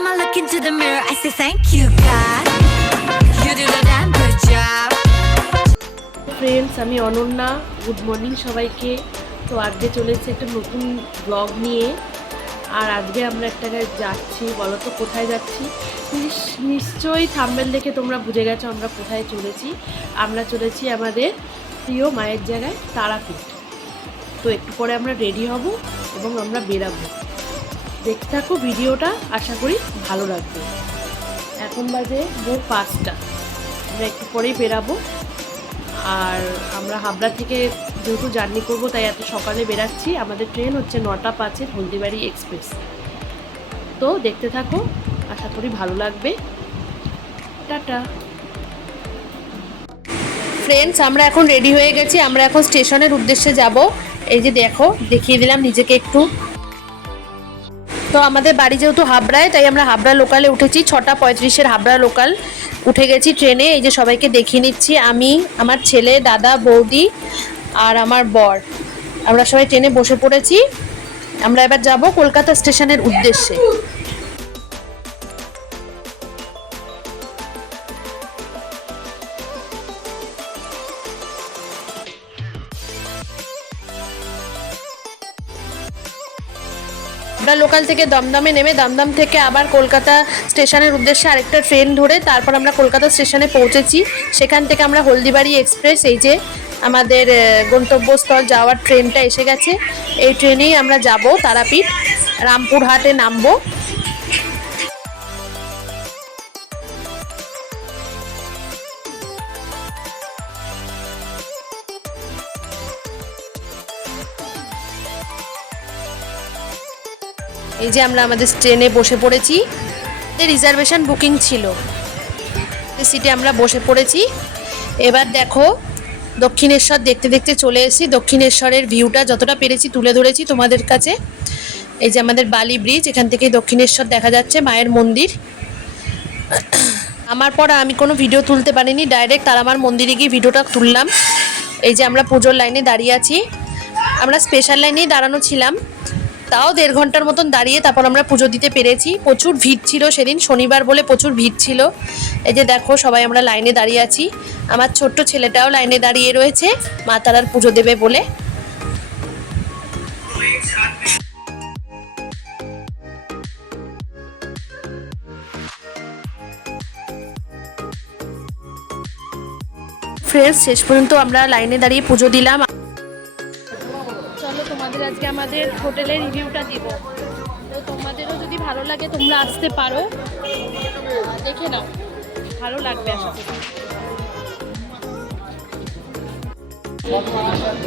time I look into the mirror, I say thank you, God. You do the damn good job. Friends, আমি Ananya. Good morning সবাইকে। তো আজকে চলেছে একটা নতুন ব্লগ নিয়ে। আর আজকে আমরা একটা জায়গায় যাচ্ছি। বলো তো কোথায় যাচ্ছি? নিশ্চয়ই থাম্বনেল দেখে তোমরা বুঝে গেছো আমরা কোথায় চলেছি। আমরা চলেছি আমাদের প্রিয় মায়ের জায়গায়, তারাপীঠ। তো একটু পরে আমরা রেডি হব এবং আমরা বেরাবো। দেখতে থাকো ভিডিওটা, আশা করি ভালো লাগবে। এখন বাজে ভোর 5টা। আমরা একটু পরেই বেরাবো। আর আমরা হাবড়া থেকে যেহেতু জার্নি করবো তাই এত সকালে বেরাচ্ছি। আমাদের ট্রেন হচ্ছে 9টা 5-এর হলদিবাড়ি এক্সপ্রেস। তো দেখতে থাকো, আশা করি ভালো লাগবে। টাটা ফ্রেন্ডস, আমরা এখন রেডি হয়ে গেছি। আমরা এখন স্টেশনের উদ্দেশ্যে যাব। এই যে দেখো, দেখিয়ে দিলাম নিজেকে একটু। তো আমাদের বাড়ি যেহেতু হাবড়ায়, তাই আমরা হাবড়া লোকালে উঠেছি। 6টা 35-এর হাবড়া লোকাল উঠে গেছি ট্রেনে। এই যে সবাইকে দেখিয়ে নিচ্ছি, আমি, আমার ছেলে, দাদা, বৌদি আর আমার বর, আমরা সবাই ট্রেনে বসে পড়েছি। আমরা এবার যাব কলকাতা স্টেশনের উদ্দেশ্যে। আমরা লোকাল থেকে দমদমে নেমে দমদম থেকে আবার কলকাতা স্টেশনের উদ্দেশ্যে আরেকটা ট্রেন ধরে তারপর আমরা কলকাতা স্টেশনে পৌঁছেছি। সেখান থেকে আমরা হলদিবাড়ি এক্সপ্রেস, এই যে আমাদের গন্তব্যস্থল যাওয়ার ট্রেনটা এসে গেছে। এই ট্রেনেই আমরা যাব তারাপীঠ, রামপুরহাটে নামবো। এই যে আমরা আমাদের ট্রেনে বসে পড়েছি। রিজার্ভেশন বুকিং ছিল, সিটে আমরা বসে পড়েছি। এবার দেখো, দক্ষিণেশ্বর দেখতে দেখতে চলে এসেছি। দক্ষিণেশ্বরের ভিউটা যতটা পেরেছি তুলে ধরেছি তোমাদের কাছে। এই যে আমাদের বালি ব্রিজ, এখান থেকে দক্ষিণেশ্বর দেখা যাচ্ছে, মায়ের মন্দির। আমার পর আমি কোনো ভিডিও তুলতে পারিনি, ডাইরেক্ট তারামার মন্দিরে গিয়ে ভিডিওটা তুললাম। এই যে আমরা পুজোর লাইনে দাঁড়িয়ে আছি। আমরা স্পেশাল লাইনেই দাঁড়ানো ছিলাম, তাও 1.5 ঘন্টার মতন দাঁড়িয়ে তারপর আমরা পুজো দিতে পেরেছি। প্রচুর ভিড় ছিল সেদিন, শনিবার বলে প্রচুর ভিড় ছিল। এই যে দেখো, সবাই আমরা লাইনে দাঁড়িয়ে আছি। আমার ছোট্ট ছেলেটাও লাইনে দাঁড়িয়ে রয়েছে মা তারার পুজো দেবে বলে। ফ্রেন্ডস, শেষ পর্যন্ত আমরা লাইনে দাঁড়িয়ে পুজো দিলাম। চলো, তোমাদের আজকে আমাদের হোটেলের রিভিউটা দিব। তো তোমাদেরও যদি ভালো লাগে তোমরা আসতে পারো, দেখে নাও, ভালো লাগবে আশা করি।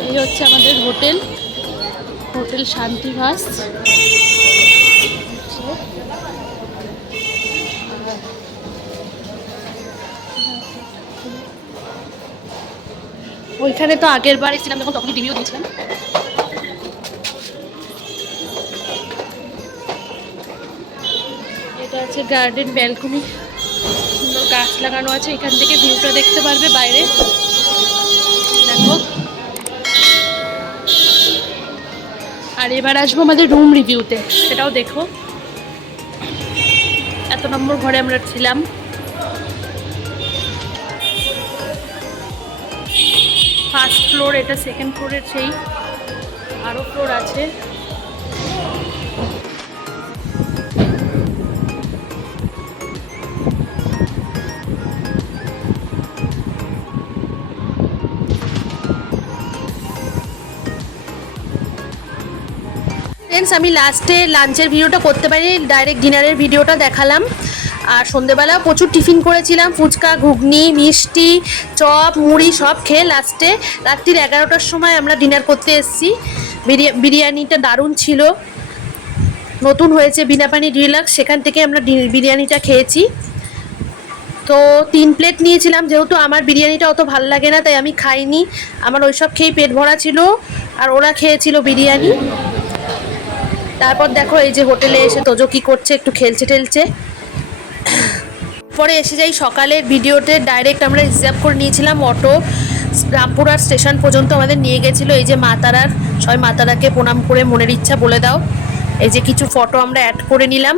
এই হচ্ছে আমাদের হোটেল, হোটেল শান্তিভাস। ওইখানে তো আগের বার এসেছিলাম যখন, তখনই রিভিউ দিয়েছিলাম। এটা আছে গার্ডেন, ব্যালকনি, সুন্দর গাছ লাগানো আছে। এখান থেকে ভিউটা দেখতে পারবে বাইরে। দেখো, আর এবার আসবো আমাদের রুম রিভিউতে, সেটাও দেখো। এত নম্বর ঘরে আমরা ছিলাম। ফার্স্ট ফ্লোর, এটা সেকেন্ড ফ্লোরের সেই আরও ফ্লোর আছে। ফ্রেন্ডস, আমি লাস্টে লাঞ্চের ভিডিওটা করতে পারি, ডাইরেক্ট ডিনারের ভিডিওটা দেখালাম। আর সন্ধেবেলাও প্রচুর টিফিন করেছিলাম, ফুচকা, ঘুগনি, মিষ্টি, চপ, মুড়ি সব খেয়ে লাস্টে রাত্রির 11টার সময় আমরা ডিনার করতে এসেছি। বিরিয়ানিটা দারুণ ছিল, নতুন হয়েছে বিনাপানি ডিলাক্স, সেখান থেকে আমরা বিরিয়ানিটা খেয়েছি। তো 3 প্লেট নিয়েছিলাম, যেহেতু আমার বিরিয়ানিটা অত ভালো লাগে না তাই আমি খাইনি। আমার ওইসব খেয়েই পেট ভরা ছিল, আর ওরা খেয়েছিল বিরিয়ানি। তারপর দেখো, এই যে হোটেলে এসে তোজো কি করছে, একটু খেলছে টেলছে। পরে এসে যাই সকালের ভিডিওতে। ডাইরেক্ট আমরা রিজার্ভ করে নিয়েছিলাম অটো, রামপুরহাট স্টেশন পর্যন্ত আমাদের নিয়ে গেছিলো। এই যে মা তারার, সবাই মা তারাকে প্রণাম করে মনের ইচ্ছা বলে দাও। এই যে কিছু ফটো আমরা অ্যাড করে নিলাম।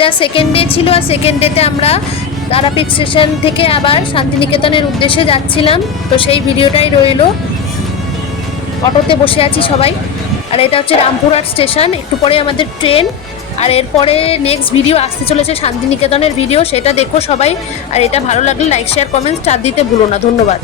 এটা সেকেন্ড ডে ছিল, আর সেকেন্ড ডেতে আমরা তারাপীঠ স্টেশন থেকে আবার শান্তিনিকেতনের উদ্দেশ্যে যাচ্ছিলাম। তো সেই ভিডিওটাই রইলো। অটোতে বসে আছি সবাই, আর এটা হচ্ছে রামপুরহাট স্টেশন। একটু পরে আমাদের ট্রেন, আর এরপরে নেক্সট ভিডিও আসতে চলেছে শান্তিনিকেতনের ভিডিও, সেটা দেখো সবাই। আর এটা ভালো লাগলে লাইক শেয়ার কমেন্ট স্টার দিতে ভুলো না। ধন্যবাদ।